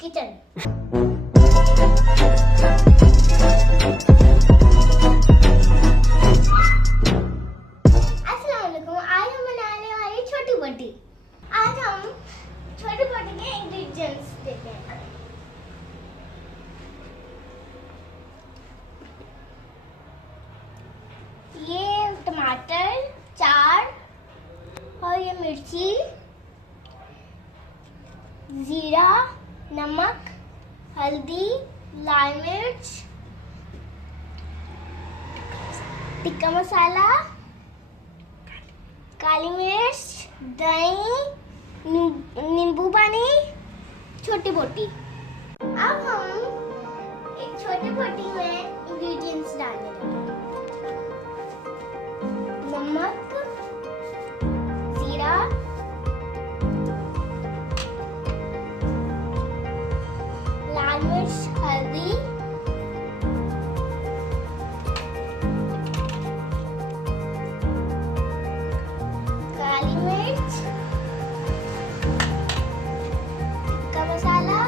Kitchen. अस्सलाम वालेकुम। आज हम बनाने वाले छोटी बोटी। आज हम छोटी बोटी के इंग्रेडिएंट्स देखते हैं। ये टमाटर 4 और ये मिर्ची, जीरा, नमक, हल्दी, लाल मिर्च, टिक्का मसाला, काली मिर्च, दही, नींबू पानी, छोटी बोटी। अब हम एक छोटी बोटी में इंग्रेडिएंट्स डालने लगे। नमक, जीरा, लाल मिर्च, हल्दी, काली मिर्च, टिक्का मसाला,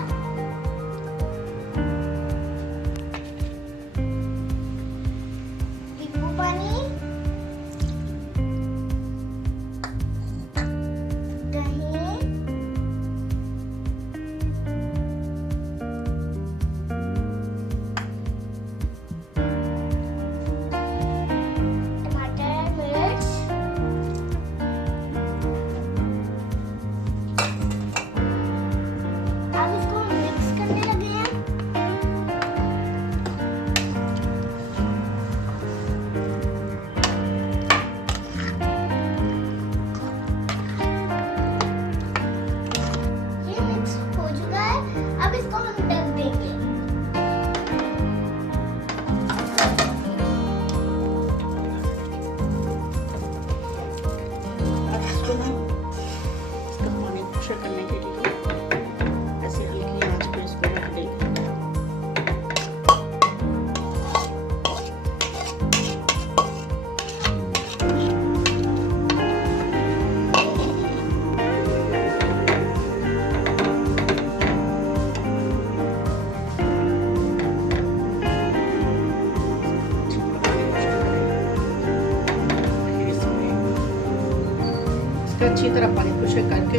नींबू पानी, दही, टमाटर, मिर्च, अब इसको मिक्स करने लगे हैं। ये मिक्स हो चुका है। अब इसको हम ढक देंगे। अब इसको ना इसका पानी पुशर करने के लिए ऐसे हल्की आंच पे इसको रख देंगे। अच्छी तरह पानी पुशर करके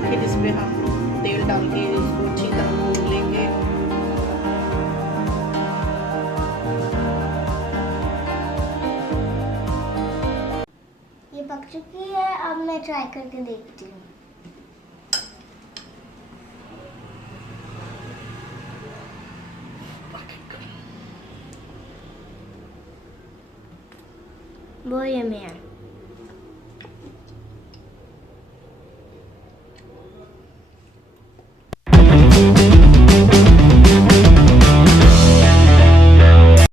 फिर इसमें हम तेल डाल के इसको अच्छी तरह भून लेंगे। ये पक चुकी है। अब मैं ट्राई करके देखती हूँ। वो ये में है।